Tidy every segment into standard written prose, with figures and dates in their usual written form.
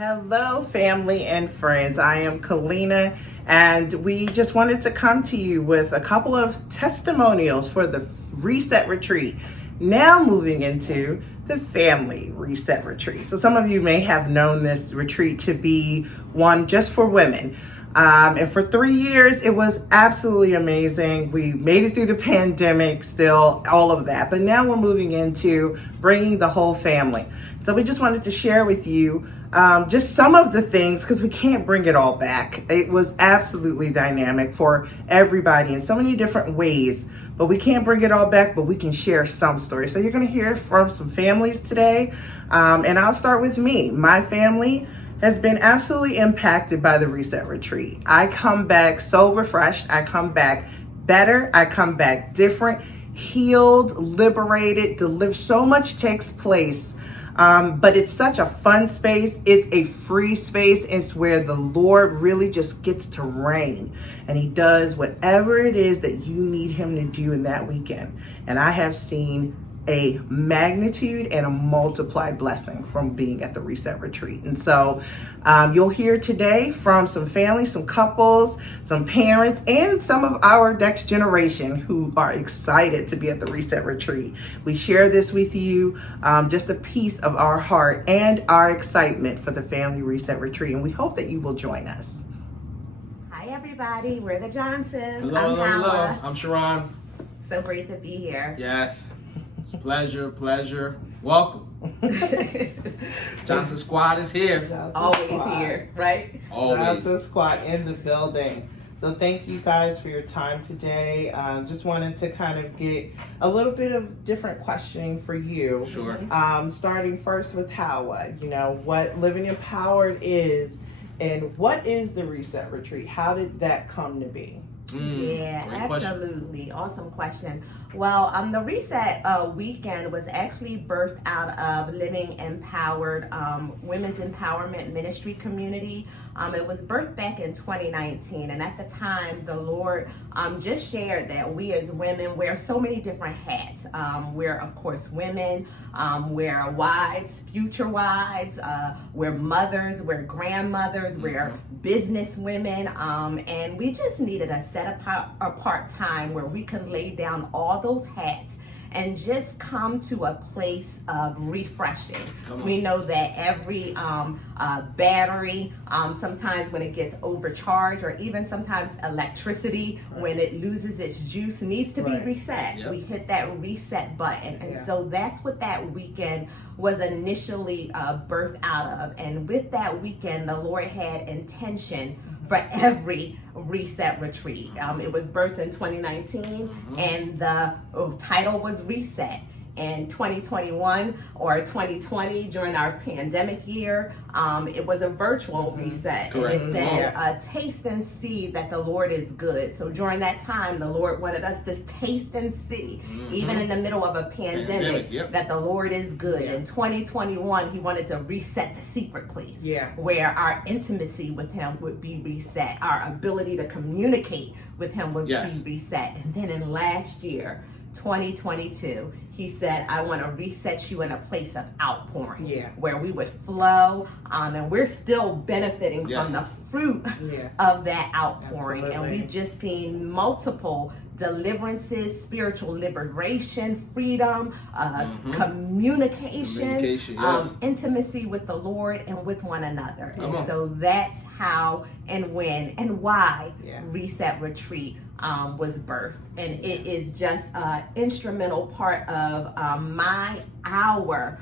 Hello, family and friends. I am Kalina, and we just wanted to come to you with a couple of testimonials for the Reset Retreat. Now moving into the Family Reset Retreat. So some of you may have known this retreat to be one just for women. And for 3 years, it was absolutely amazing. We made it through the pandemic, still, all of that. But now we're moving into bringing the whole family. So we just wanted to share with you just some of the things, because we can't bring it all back. It was absolutely dynamic for everybody in so many different ways, but we can't bring it all back, but we can share some stories. So you're going to hear from some families today, and I'll start with me. My family has been absolutely impacted by the Reset Retreat. I come back so refreshed. I come back better. I come back different, healed, liberated, delivered. So much takes place. But it's such a fun space. It's a free space. It's where the Lord really just gets to reign, and he does whatever it is that you need him to do in that weekend. And I have seen a magnitude and a multiplied blessing from being at the Reset Retreat. And so you'll hear today from some families, some couples, some parents, and some of our next generation who are excited to be at the Reset Retreat. We share this with you, just a piece of our heart and our excitement for the Family Reset Retreat. And we hope that you will join us. Hi everybody, we're the Johnsons. Hello, I'm Hala. I'm Sharon. So great to be here. Yes, it's a pleasure. Welcome. Johnson Squad is here. Always here, right? Always. Johnson Squad in the building. So thank you guys for your time today. Just wanted to kind of get a little bit of different questioning for you. Sure. Starting first with Hala, what Living Empowered is, and what is the Reset Retreat? How did that come to be? Yeah, absolutely. Awesome question. Well, the Reset weekend was actually birthed out of Living Empowered Women's Empowerment Ministry community. It was birthed back in 2019, and at the time, the Lord just shared that we as women wear so many different hats. We're, of course, women, we're wives, future wives, we're mothers, we're grandmothers, we're business women, and we just needed a set apart time where we can lay down all those hats and just come to a place of refreshing. We know that every battery, sometimes when it gets overcharged, or even sometimes electricity, when it loses its juice, needs to be reset. Yep. We hit that reset button. And so that's what that weekend was initially birthed out of. And with that weekend, the Lord had intention for every Reset Retreat. It was birthed in 2019, and the title was Reset. In 2021 or 2020, during our pandemic year, it was a virtual reset. Correct. And it said, taste and see that the Lord is good. So during that time, the Lord wanted us to taste and see, even in the middle of a pandemic, that the Lord is good. In 2021, he wanted to reset the secret place, where our intimacy with him would be reset, our ability to communicate with him would be reset. And then in last year, 2022, he said, I want to reset you in a place of outpouring, where we would flow, and we're still benefiting from the fruit of that outpouring. Absolutely. And we've just seen multiple deliverances, spiritual liberation, freedom, communication, intimacy with the Lord and with one another. And so that's how and when and why Reset Retreat was birthed. And it is just an instrumental part of our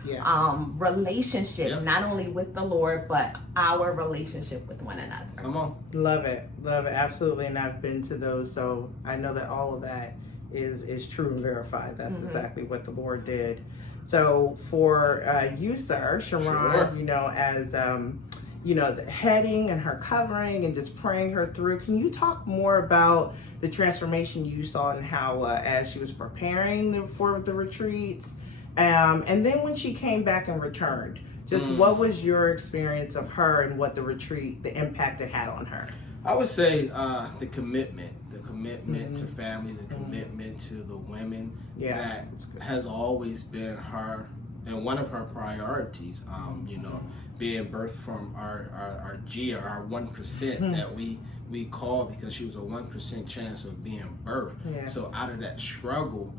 relationship, not only with the Lord, but our relationship with one another. Come on. Love it, absolutely. And I've been to those, so I know that all of that is true and verified. That's exactly what the Lord did. So for you, sir, Sharon, as the heading and her covering and just praying her through, can you talk more about the transformation you saw in how as she was preparing for the retreats, and then when she came back and returned, just what was your experience of her and what the retreat, the impact it had on her? I would say the commitment to family, the commitment to the women, that has always been her and one of her priorities, you know, being birthed from our G, or our 1% that we call, because she was a 1% chance of being birthed. Yeah. So out of that struggle,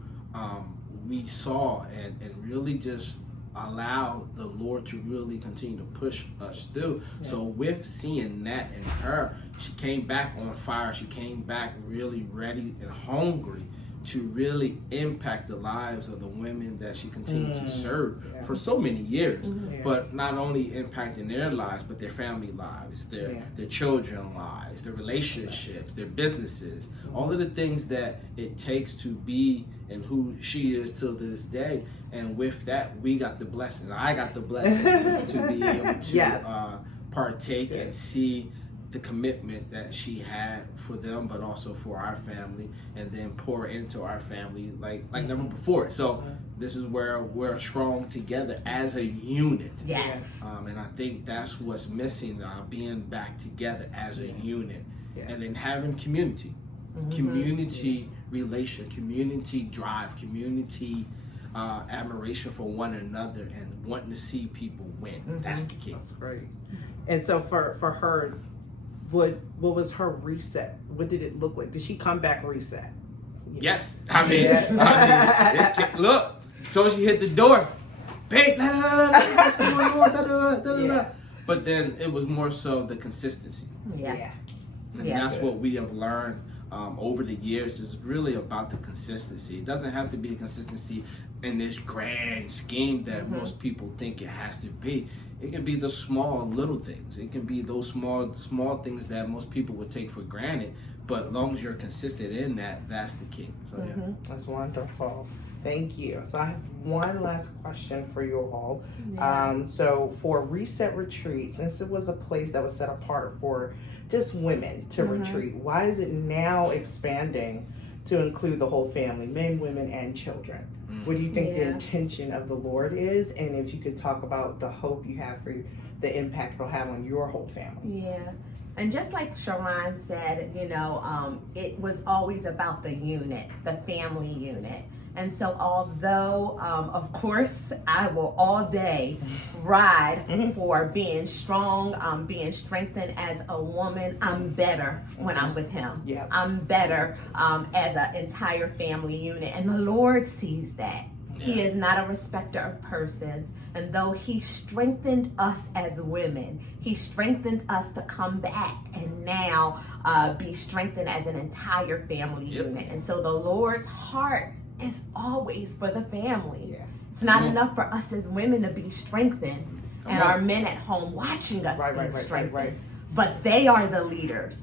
we saw and really just allow the Lord to really continue to push us through. Yeah. So with seeing that in her, she came back on fire. She came back really ready and hungry to really impact the lives of the women that she continued to serve for so many years. But not only impacting their lives, but their family lives, their children's lives, their relationships, their businesses, all of the things that it takes to be and who she is till this day. And with that, we got the blessing. I got the blessing to be able to partake and see the commitment that she had for them, but also for our family, and then pour into our family like never before. So this is where we're strong together as a unit. Yes. And I think that's what's missing, being back together as a unit, and then having community, community relation, community drive, community admiration for one another, and wanting to see people win. That's the key. That's great. And so for her, what was her reset? What did it look like? Did she come back reset? Yes. I mean, look, so she hit the door. Bang, what's going on? But then it was more so the consistency. And that's what we have learned over the years, is really about the consistency. It doesn't have to be a consistency in this grand scheme that most people think it has to be. It can be the small little things. It can be those small things that most people would take for granted. But as long as you're consistent in that, that's the key. So that's wonderful. Thank you. So I have one last question for you all. So for Reset Retreat, since it was a place that was set apart for just women to retreat, why is it now expanding to include the whole family, men, women, and children? What do you think the intention of the Lord is? And if you could talk about the hope you have for the impact it'll have on your whole family. And just like Sharon said, you know, it was always about the unit, the family unit. And so although, of course, I will all day ride for being strong, being strengthened as a woman, I'm better when I'm with him. I'm better as an entire family unit. And the Lord sees that. He is not a respecter of persons. And though he strengthened us as women, he strengthened us to come back and now be strengthened as an entire family unit. And so the Lord's heart is always for the family. It's not enough for us as women to be strengthened and our men at home watching us be strengthened. But they are the leaders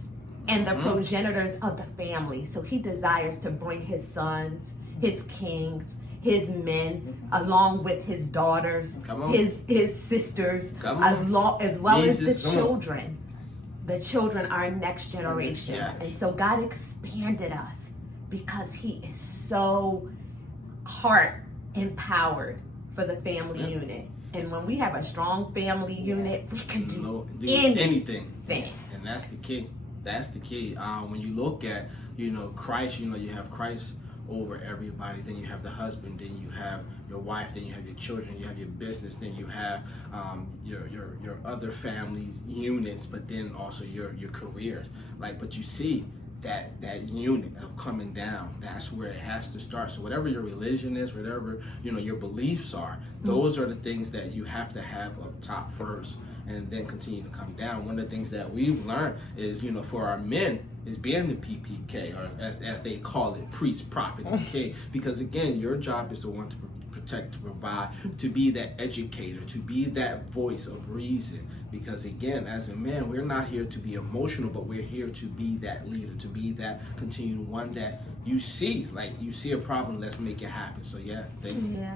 and the progenitors of the family. So he desires to bring his sons, his kings, his men, along with his daughters, his sisters, as well as the children. The children are next generation. And so God expanded us because he is so heart empowered for the family unit. And when we have a strong family unit, we can do anything. And that's the key. That's the key. When you look at, you know, Christ, you know, you have Christ over everybody, then you have the husband, then you have your wife, then you have your children, you have your business, then you have your other family units, but then also your careers. Like, but you see that unit of coming down, that's where it has to start. So whatever your religion is, whatever, you know, your beliefs are, those are the things that you have to have up top first, and then continue to come down. One of the things that we've learned is, you know, for our men, is being the PPK, or as they call it, priest, prophet, and king. Because again, your job is to want to protect, to provide, to be that educator, to be that voice of reason. Because again, as a man, we're not here to be emotional, but we're here to be that leader, to be that continued one that you see, like you see a problem, let's make it happen. So thank you.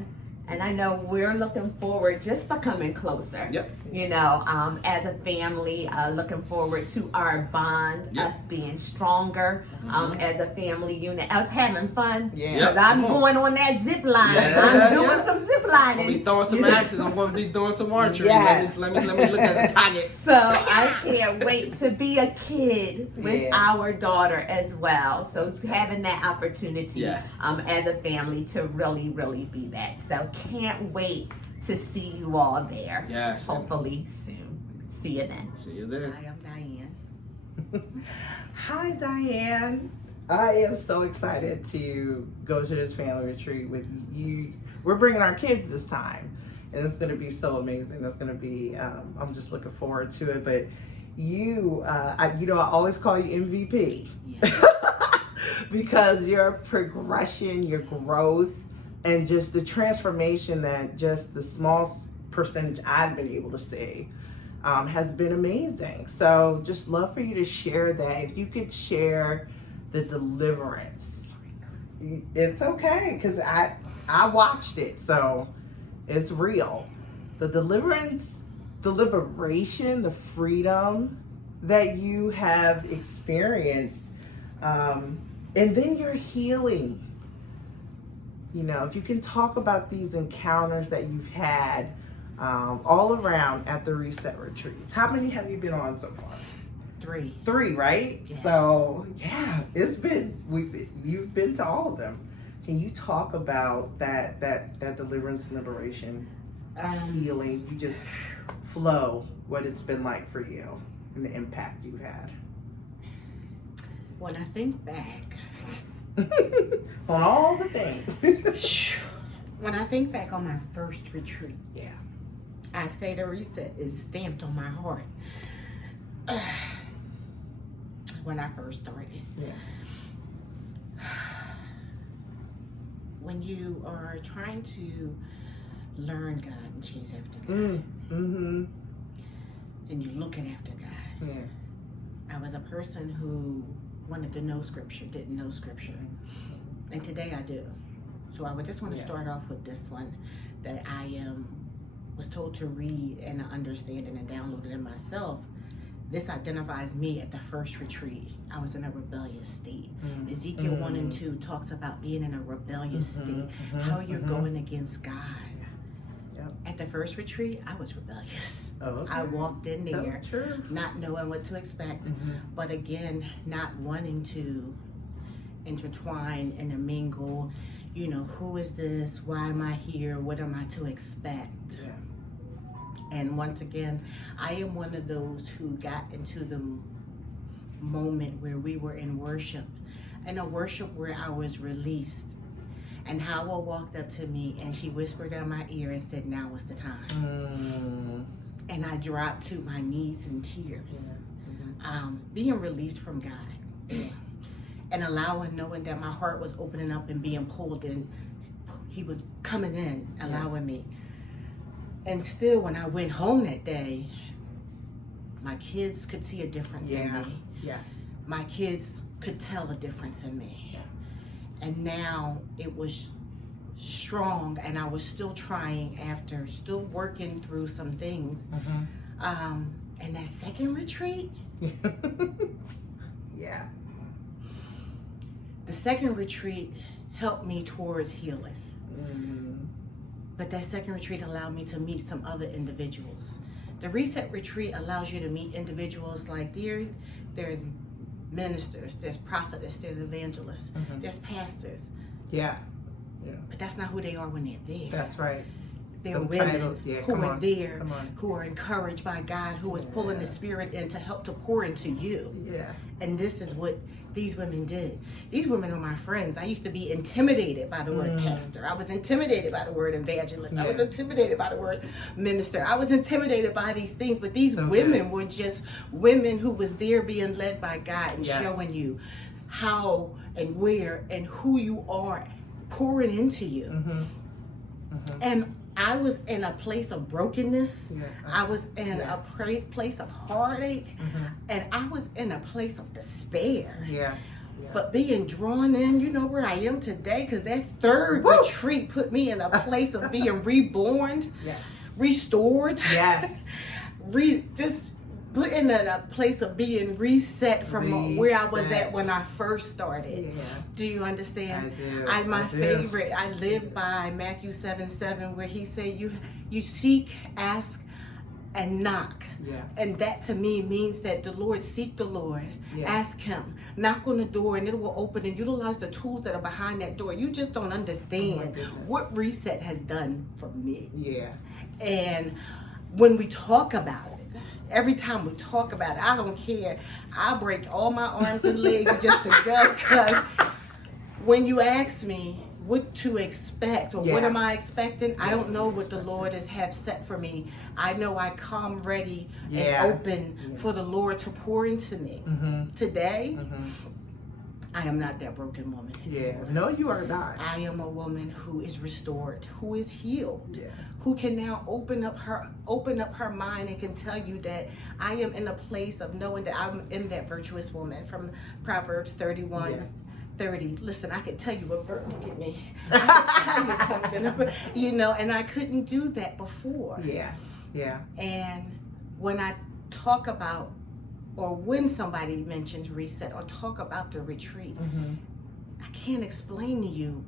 And I know we're looking forward just for coming closer. You know, as a family, looking forward to our bond, us being stronger as a family unit. Us having fun. Because I'm going on that zip line. I'm doing some zip lining. I'm throwing some axes. I'm going to be doing some archery. Let me look at the target. So I can't wait to be a kid with our daughter as well. So having that opportunity as a family to really, really be that. So can't wait to see you all there. Yes. Hopefully soon. See you then. See you there. Hi, I'm Diane. Hi, Diane. I am so excited to go to this family retreat with you. We're bringing our kids this time, and it's going to be so amazing. It's going to be, I'm just looking forward to it. But you, I always call you MVP. Yeah. Because your progression, your growth, and just the transformation that just the small percentage I've been able to see has been amazing. So just love for you to share that. If you could share the deliverance. It's okay, because I watched it, so it's real. The deliverance, the liberation, the freedom that you have experienced, and then your healing. You know, if you can talk about these encounters that you've had all around at the Reset Retreats. How many have you been on so far? 3. 3, right? Yes. So yeah, you've been to all of them. Can you talk about that deliverance and liberation, healing? You just flow what it's been like for you and the impact you've had. When I think back on all the things. when I think back on my first retreat, Yeah. I say the reset is stamped on my heart. When I first started. Yeah. When you are trying to learn God and chase after God, Mm-hmm. and you're looking after God. Yeah. I was a person who wanted to know scripture, didn't know scripture. And today I do. So I would just want to start off with this one that I was told to read and understand and download it in myself. This identifies me at the first retreat. I was in a rebellious state. Ezekiel 1 and 2 talks about being in a rebellious state, how you're going against God. Yep. At the first retreat, I was rebellious. Oh, okay. I walked in there True. not knowing what to expect, but again, not wanting to intertwine and mingle. You know, who is this? Why am I here? What am I to expect? Yeah. And once again, I am one of those who got into the moment where we were in worship, and a worship where I was released. And Howwa walked up to me and she whispered in my ear and said, "Now is the time." And I dropped to my knees in tears. Being released from God and knowing that my heart was opening up and being pulled in. He was coming in, allowing me. And still, when I went home that day, my kids could see a difference in me. Yes. My kids could tell a difference in me. And now it was strong, and I was still trying after, still working through some things. And that second retreat, Yeah. the second retreat helped me towards healing. But that second retreat allowed me to meet some other individuals. The Reset Retreat allows you to meet individuals like there's ministers, there's prophets, there's evangelists, there's pastors. Yeah. But that's not who they are when they're there. That's right. They're Them women titles, who are there, Come on. who are encouraged by God, who is pulling the Spirit in to help to pour into you. Yeah. And this is what these women did. These women are my friends. I used to be intimidated by the word pastor. I was intimidated by the word evangelist. I was intimidated by the word minister. I was intimidated by these things, but these women were just women who was there being led by God and showing you how and where and who you are, pouring into you. And I was in a place of brokenness. I was in a place of heartache. And I was in a place of despair. But being drawn in, you know where I am today? Because that third retreat put me in a place of being reborn, restored. Just put in a place of being reset from where I was at when I first started. Do you understand? I do. My favorite, I live by Matthew 7:7, where he said, you seek, ask, and knock. Yeah. And that to me means that the Lord, seek the Lord, Yeah. ask him, knock on the door, and it will open, and utilize the tools that are behind that door. You just don't understand what reset has done for me. Yeah. And when we talk about it, every time we talk about it, I don't care. I break all my arms and legs just to go, because when you ask me what to expect or what am I expecting, I don't know what the Lord has have set for me. I know I come ready and open for the Lord to pour into me. Today, I am not that broken woman anymore. No, you are not. I am a woman who is restored, who is healed, Yeah. who can now open up her mind and can tell you that I am in a place of knowing that I'm in that virtuous woman from Proverbs 31. Yes. 30. Listen, I could tell you look at me. I could tell you something, you know, and I couldn't do that before. Yeah. Yeah. And when I talk about, or when somebody mentions reset or talk about the retreat, I can't explain to you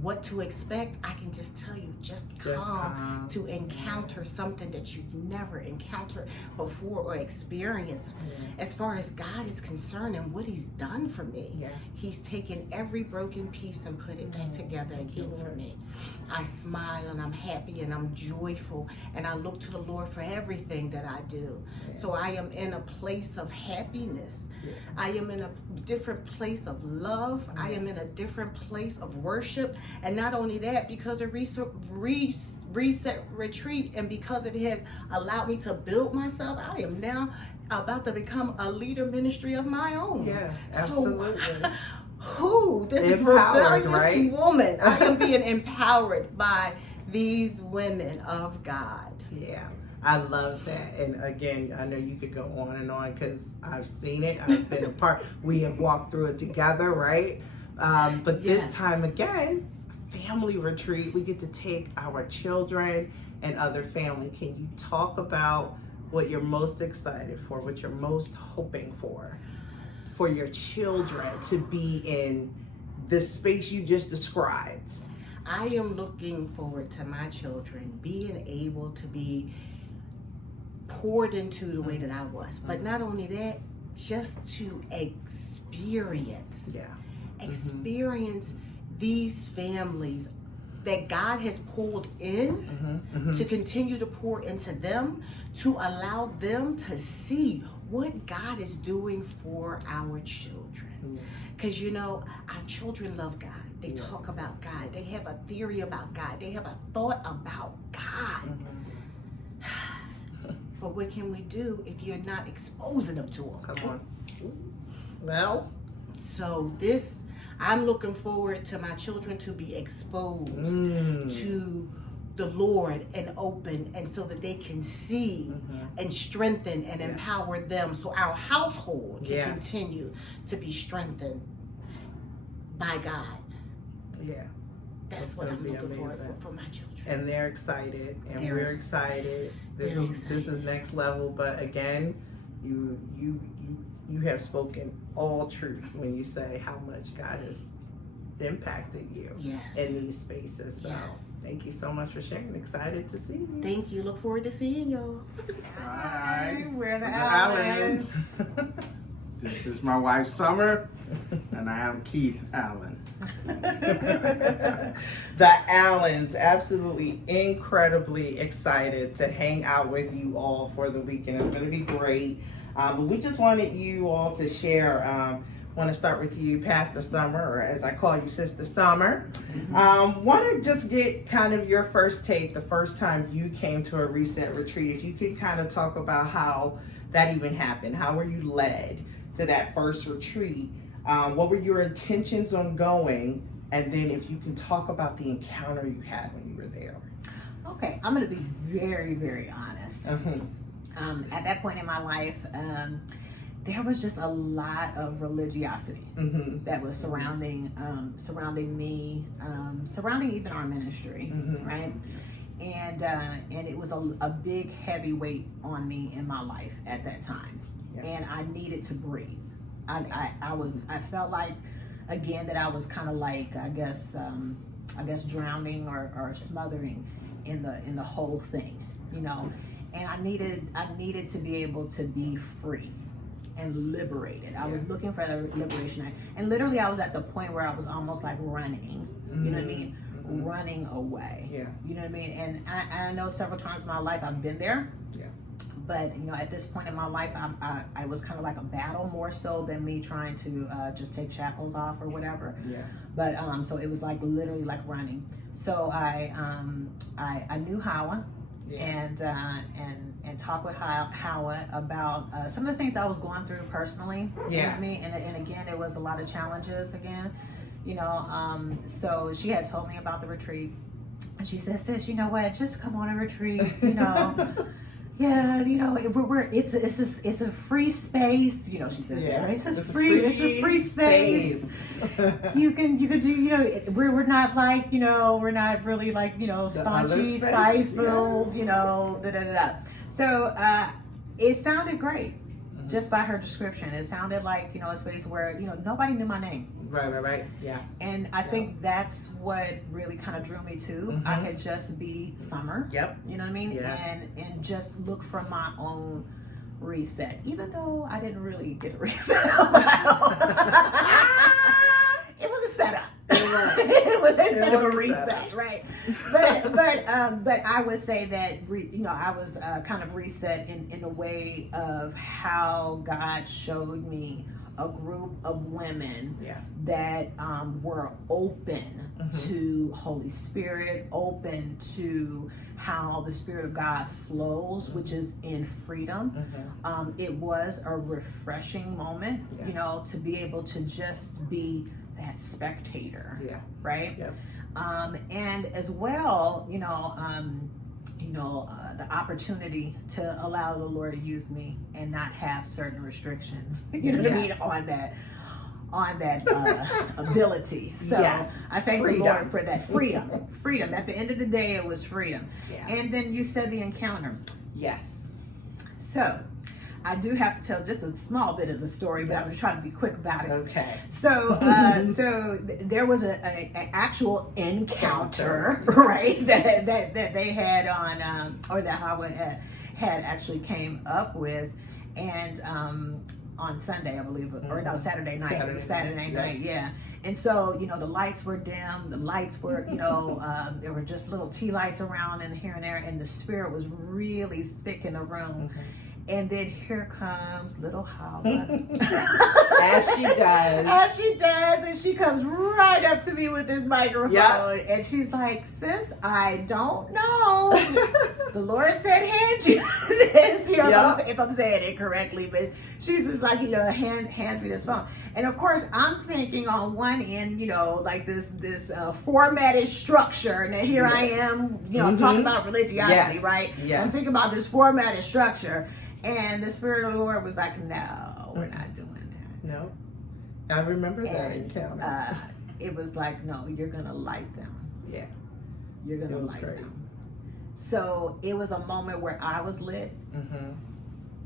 what to expect. I can just tell you, just come to encounter something that you've never encountered before or experienced. As far as God is concerned and what he's done for me, he's taken every broken piece and put it back together again for me. I smile and I'm happy and I'm joyful, and I look to the Lord for everything that I do. So I am in a place of happiness. I am in a different place of love. I am in a different place of worship. And not only that, because of Reset Retreat, and because it has allowed me to build myself, I am now about to become a leader ministry of my own. Yeah, absolutely. So, this Empowered, rebellious woman, I am being empowered by these women of God. Yeah. I love that. And again, I know you could go on and on because I've seen it. I've been a part. We have walked through it together, right? But this time again, family retreat, we get to take our children and other family. Can you talk about what you're most excited for, what you're most hoping for your children to be in the space you just described? I am looking forward to my children being able to be poured into the way that I was. But not only that, just to experience these families that God has pulled in to continue to pour into them, to allow them to see what God is doing for our children. Because, you know, our children love God. They talk about God. They have a theory about God. They have a thought about God. But what can we do if you're not exposing them to them? Come on. Well, so I'm looking forward to my children to be exposed to the Lord and open, and so that they can see and strengthen and empower them, so our household can continue to be strengthened by God. Yeah. That's what I'm looking forward for my children. And they're excited, and we're excited. This is next level. But again, you have spoken all truth when you say how much God has impacted you in these spaces. So thank you so much for sharing. Excited to see you. Thank you. Look forward to seeing y'all. Hi, we're the Allens. This is my wife Summer, and I am Keith Allen. The Allens, absolutely incredibly excited to hang out with you all for the weekend. It's going to be great. But we just wanted you all to share. Want to start with you, Pastor Summer, or as I call you, Sister Summer. Want to just get kind of your first take, the first time you came to a Reset Retreat. If you could kind of talk about how that even happened. How were you led to that first retreat? What were your intentions on going? And then if you can talk about the encounter you had when you were there. Okay, I'm going to be very, very honest. At that point in my life, there was just a lot of religiosity that was surrounding me, surrounding even our ministry, right? And it was a big, heavy weight on me in my life at that time, and I needed to breathe. I felt like, again, that I was kind of like, I guess drowning or smothering in the whole thing, you know. and I needed to be able to be free and liberated. I was looking for the liberation, and literally I was at the point where I was almost like running. You know what I mean? Running away. Yeah. You know what I mean? And I know several times in my life I've been there. Yeah. But you know, at this point in my life, I was kind of like a battle more so than me trying to just take shackles off or whatever. Yeah. But so it was like literally like running. So I knew Hawa, and talk with Hawa about some of the things that I was going through personally. You know what I mean? And again, it was a lot of challenges again. You know, so she had told me about the retreat, and she said, "Sis, you know what? Just come on a retreat. You know." Yeah, you know, it's a free space. You know, she says, right? It's a free space. you can do, you know, we're not like, you know, we're not really like, you know, staunchy, spice-filled, you know, So it sounded great just by her description. It sounded like, you know, a space where, you know, nobody knew my name. Right. Yeah. And I think that's what really kind of drew me to. I could just be Summer. Yep. You know what I mean? Yeah. And just look for my own reset. Even though I didn't really get a reset on my own. It was a setup. It was instead of a reset, right? But I would say that you know, I was kind of reset in a way of how God showed me a group of women that were open to Holy Spirit, open to how the Spirit of God flows, which is in freedom. It was a refreshing moment, you know, to be able to just be that spectator, right? And as well, you know, the opportunity to allow the Lord to use me and not have certain restrictions, you know what I mean, on that ability. So I thank the Lord for that freedom. At the end of the day, it was freedom. And then you said the encounter. So I do have to tell just a small bit of the story, but I'm going to try to be quick about it. Okay. So, so there was an actual encounter, right? That they had on, or that Howard had actually came up with, and on Sunday, I believe, or no, Saturday night. It was Saturday night, And so, you know, the lights were dim. The lights were, you know, there were just little tea lights around and here and there, and the Spirit was really thick in the room. And then here comes little Howard. As she does. And she comes right up to me with this microphone. And she's like, "Sis, I don't know. The Lord said hand you this." You know, if I'm saying it correctly. But she's just like, you know, hands me this phone. And of course, I'm thinking on one end, you know, like this formatted structure. And then here I am, you know, talking about religiosity, right? I'm thinking about this formatted structure. And the Spirit of the Lord was like, "No, we're not doing that." No. I remember that encounter. It was like, "No, you're going to light them." Yeah. You're going to light them. So it was a moment where I was lit.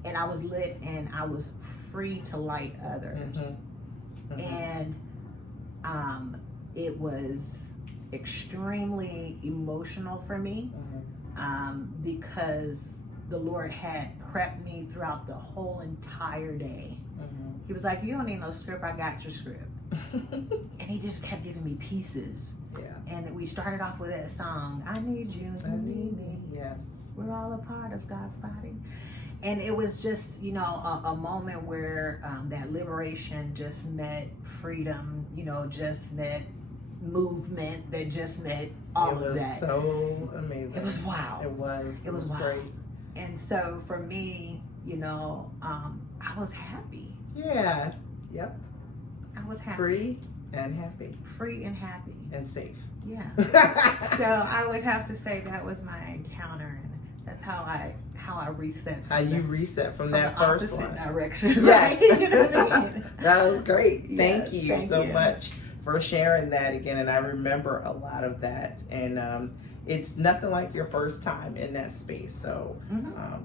And I was lit and I was free to light others. And it was extremely emotional for me because the Lord had prepped me throughout the whole entire day. He was like, "You don't need no script, I got your script." And he just kept giving me pieces. And we started off with that song, "I need you, you need me. We're all a part of God's body." And it was just, you know, a moment where that liberation just met freedom, you know, just met movement, that just met all of that. It was so amazing. It was wow. It was wow. great. And so for me, you know, I was happy. I was happy. Free and happy. Free and happy. And safe. So I would have to say that was my encounter, and that's how I reset. You reset from that first one. Direction. Right? You know what I mean? That was great. Thank you thank so you. much for sharing that again. And I remember a lot of that. And it's nothing like your first time in that space. So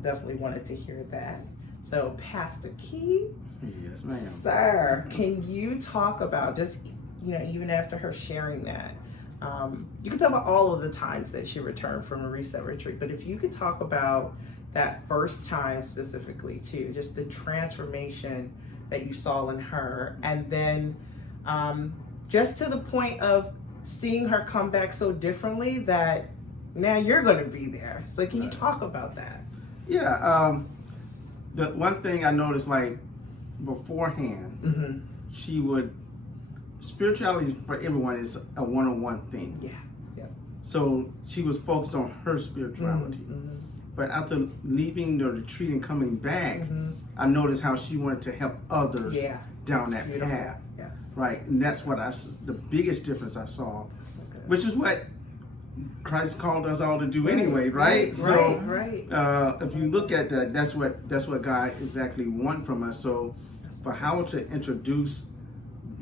definitely wanted to hear that. So Pastor Keith. Yes, ma'am. Sir, can you talk about just, you know, even after her sharing that, you can talk about all of the times that she returned from a reset retreat, but if you could talk about that first time specifically too, just the transformation that you saw in her, and then just to the point of seeing her come back so differently that now you're going to be there. So can you talk about that? Yeah, the one thing I noticed, like beforehand, she would, spirituality for everyone is a one-on-one thing. Yeah. So she was focused on her spirituality. But after leaving the retreat and coming back, I noticed how she wanted to help others down that path. Yes. Right, and that's what the biggest difference I saw, which is what Christ called us all to do anyway, right? Right. If you look at that, that's what God exactly wants from us. So for Howard to introduce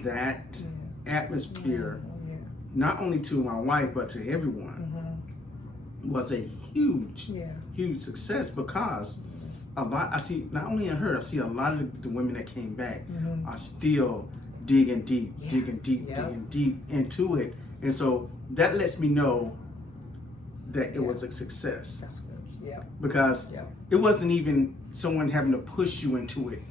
that atmosphere, not only to my wife but to everyone, was a huge success, because a lot, I see, not only in her, I see a lot of the women that came back are still digging deep into it. And so that lets me know that it was a success. That's good. Yeah. Because it wasn't even someone having to push you into it,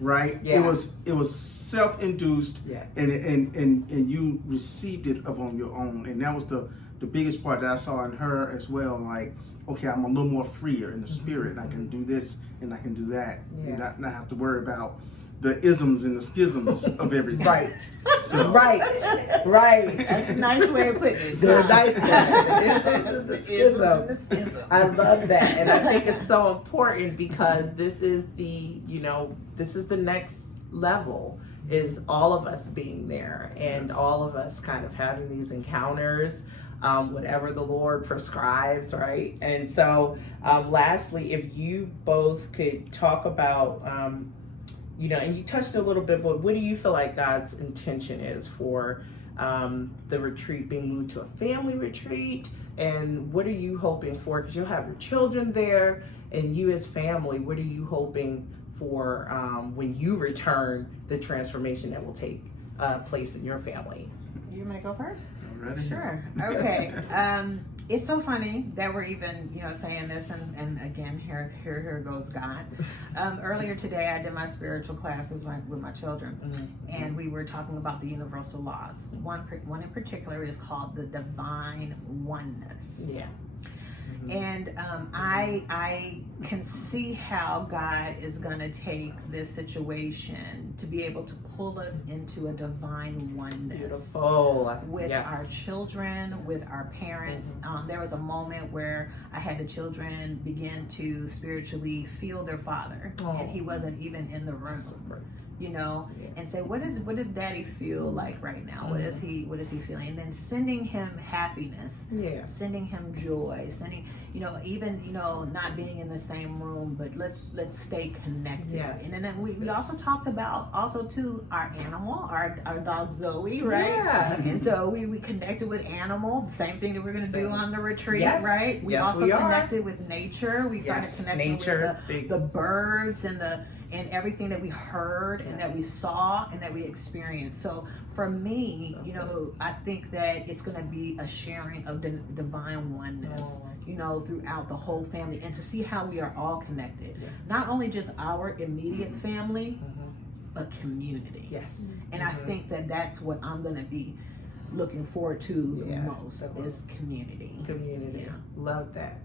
right? Yeah. It was self-induced, and you received it on your own, and that was the biggest part that I saw in her as well. Like, okay, I'm a little more freer in the spirit, and I can do this and I can do that, and not have to worry about the isms and the schisms of everything. Right. So, Right. That's a nice way of putting it. The nice the schism. I love that, and I think it's so important because this is the next level, is all of us being there and all of us kind of having these encounters, whatever the Lord prescribes, right? And so, lastly, if you both could talk about, and you touched a little bit, but what do you feel like God's intention is for the retreat being moved to a family retreat? And what are you hoping for? Because you'll have your children there, and you as family, what are you hoping for when you return, the transformation that will take place in your family? You want me to go first? Ready? Sure. Okay. It's so funny that we're even, saying this, and again, here goes God. Earlier today, I did my spiritual class with my children, and we were talking about the universal laws. One in particular is called the divine oneness. Yeah. And I can see how God is going to take this situation to be able to pull us into a divine oneness. Beautiful. With our children, with our parents. There was a moment where I had the children begin to spiritually feel their father, and he wasn't even in the room. And say, what does daddy feel like right now? What is he feeling? And then sending him happiness, sending him joy, sending, even, not being in the same room, but let's stay connected. Yes. And then we also talked about our animal, our dog Zoe, right? Yeah. And so we connected with animal, the same thing that we're going to do on the retreat, Yes. right? We Yes, also we are. connected with nature. We started connecting nature, with the birds and everything that we heard and that we saw and that we experienced. So for me, I think that it's going to be a sharing of the divine oneness, throughout the whole family, and to see how we are all connected. Not only just our immediate family, but community. Yes. And I think that that's what I'm going to be looking forward to the most, is community. Community. Yeah. Love that.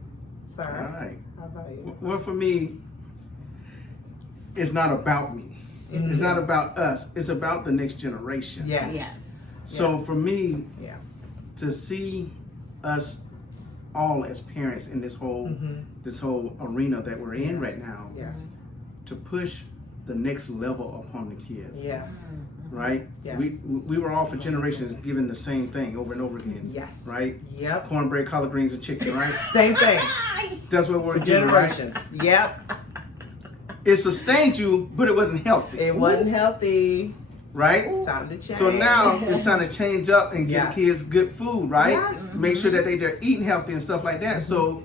Sorry. All right. How about you? Well, for me, it's not about me. It's not about us. It's about the next generation. Yeah. Yes. So Yes. for me, Yeah. to see us all as parents in this whole arena that we're in right now, Yeah. to push the next level upon the kids. Yeah. Right? Yes. We were all for generations given the same thing over and over again. Yes. Right? Yep. Cornbread, collard greens, and chicken, right? Same thing. That's what we're For doing, right? generations. Yep. It sustained you, but it wasn't healthy. It wasn't healthy. Right? Time to change. So now it's time to change up and give Yes. kids good food, right? Yes. Make sure that they're eating healthy and stuff like that. So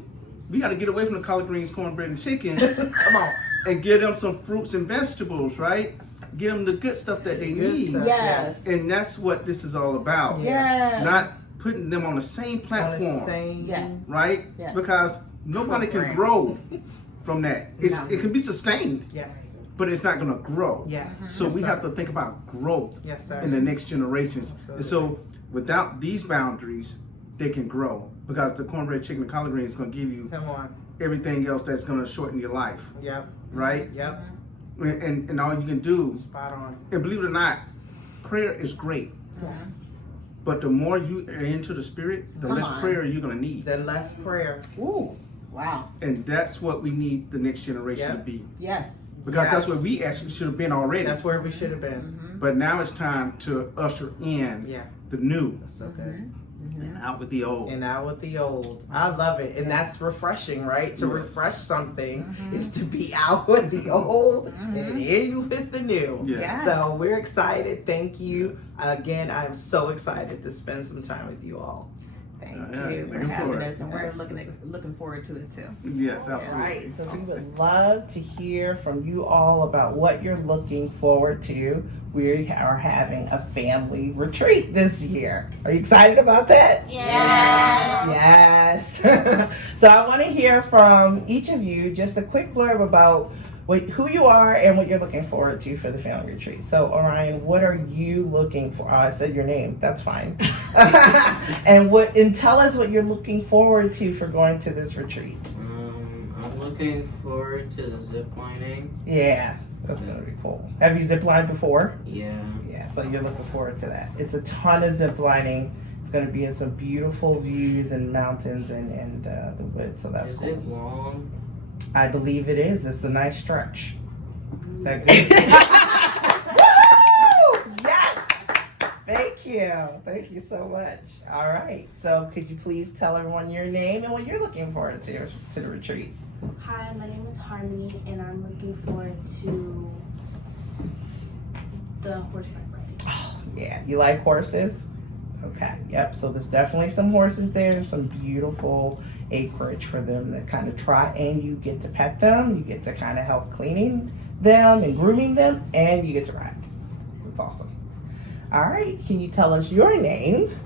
we got to get away from the collard greens, cornbread, and chicken. Come on. And give them some fruits and vegetables, right? Give them the good stuff that they Good need. stuff. Yes. And that's what this is all about. Yes. Not putting them on the same On platform, the same. Yeah. right? Yeah. Because nobody can Program. grow from that. It can be sustained, Yes. but it's not going to grow. Yes. So Yes, we sir. have to think about growth Yes, sir. in the next generations. Absolutely. And so without these boundaries, they can grow, because the cornbread, chicken, and collard greens is going to give you Come on. everything else that's going to shorten your life, Yep. right? Yep. And all you can do, Spot on. and believe it or not, prayer is great. Yes. But the more you are into the spirit, the Come less on. prayer you're going to need. Then less prayer. Ooh, wow. And that's what we need the next generation to Yep. be. Yes. Because that's Yes. where we actually should have been already. That's where we should have been. Mm-hmm. But now it's time to usher in Yeah. the new That's so good. and out with the old. And out with the old. I love it. And that's refreshing, right? To Yes. refresh something Mhm. is to be out with the old Mhm. and in with the new. Yeah. Yes. So we're excited. Thank you. Again, I'm so excited to spend some time with you all. Thank Yeah, you for looking having forward. us, and we're looking forward to it too. Yes, All absolutely. right. So we would love to hear from you all about what you're looking forward to. We are having a family retreat this year. Are you excited about that? Yes. So I want to hear from each of you just a quick blurb about who you are and what you're looking forward to for the family retreat. So Orion, what are you looking for? Oh, I said your name. That's fine. and tell us what you're looking forward to for going to this retreat. I'm looking forward to the zip lining. Yeah, that's gonna be cool. Have you zip lined before? Yeah. Yeah, so you're looking forward to that. It's a ton of zip lining. It's going to be in some beautiful views and mountains and the woods, so that's Is cool. it long? I believe it is. It's a nice stretch. Is that good? Woo! Yes! Thank you. Thank you so much. All right. So could you please tell everyone your name and what you're looking forward to the retreat? Hi, my name is Harmony, and I'm looking forward to the horseback riding. Oh, yeah. You like horses? Okay. Yep. So there's definitely some horses there. There's some beautiful acreage for them to kind of try, and you get to pet them. You get to kind of help cleaning them and grooming them, and you get to ride. It's awesome. All right. Can you tell us your name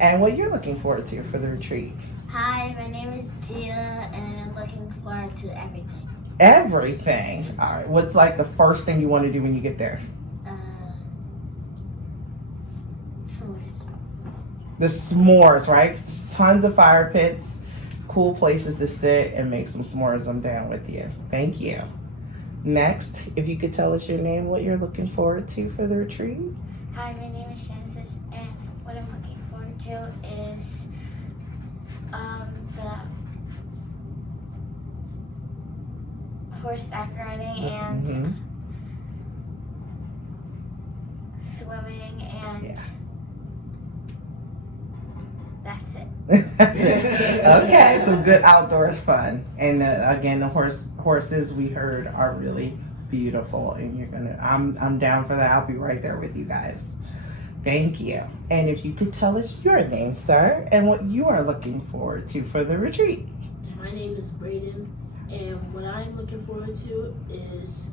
and what you're looking forward to for the retreat? Hi, my name is Gia, and I'm looking forward to everything. Everything. All right. What's like the first thing you want to do when you get there? S'mores. The s'mores, right? 'Cause there's tons of fire pits, cool places to sit and make some s'mores. I'm down with you. Thank you. Next, if you could tell us your name, what you're looking forward to for the retreat. Hi, my name is Genesis, and what I'm looking forward to is the horseback riding and Mhm. swimming, and Yeah. that's it. That's it. Okay, some good outdoor fun. And again, the horses we heard are really beautiful, and I'm down for that. I'll be right there with you guys. Thank you. And if you could tell us your name, sir, and what you are looking forward to for the retreat. My name is Brayden, and what I'm looking forward to is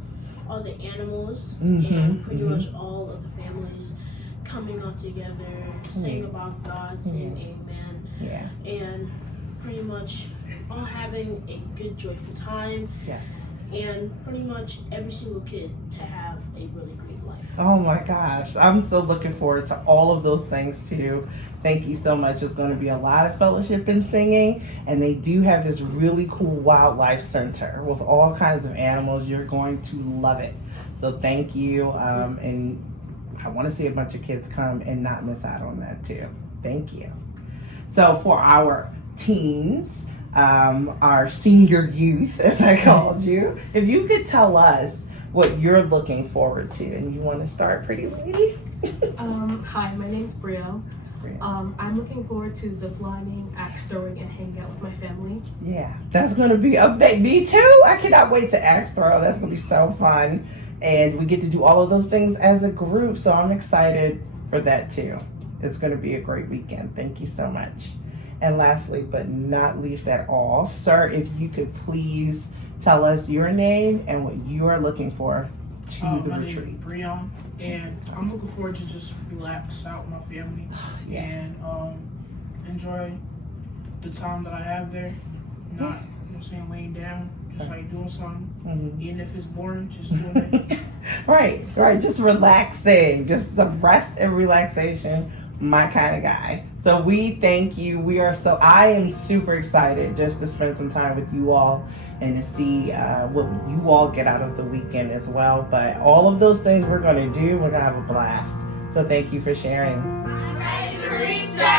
all the animals and pretty much all of the families coming all together, saying about God, saying amen, Yeah. and pretty much all having a good, joyful time, Yes. and pretty much every single kid to have a really great life. Oh my gosh, I'm so looking forward to all of those things too. Thank you so much. It's going to be a lot of fellowship and singing, and they do have this really cool wildlife center with all kinds of animals. You're going to love it. So thank you, and I want to see a bunch of kids come and not miss out on that too. Thank you. So for our teens, our senior youth, as I called you, if you could tell us what you're looking forward to, and you want to start, pretty lady? Hi, my name's Brielle. I'm looking forward to ziplining, axe throwing, and hanging out with my family. Yeah, that's going to be me too. I cannot wait to axe throw. That's going to be so fun. And we get to do all of those things as a group, so I'm excited for that too. It's going to be a great weekend. Thank you so much. And lastly, but not least at all, sir, if you could please tell us your name and what you are looking for to the My retreat. name is Breon, and I'm looking forward to just relax out with my family and enjoy the time that I have there. Not, you know what I'm saying, laying down, Just like doing something. Mhm. Even if it's boring, just doing it. Right, just relaxing, just some rest and relaxation, my kind of guy. So we thank you. I am super excited just to spend some time with you all and to see what you all get out of the weekend as well. But all of those things we're going to do, we're going to have a blast. So thank you for sharing. I'm ready to reset.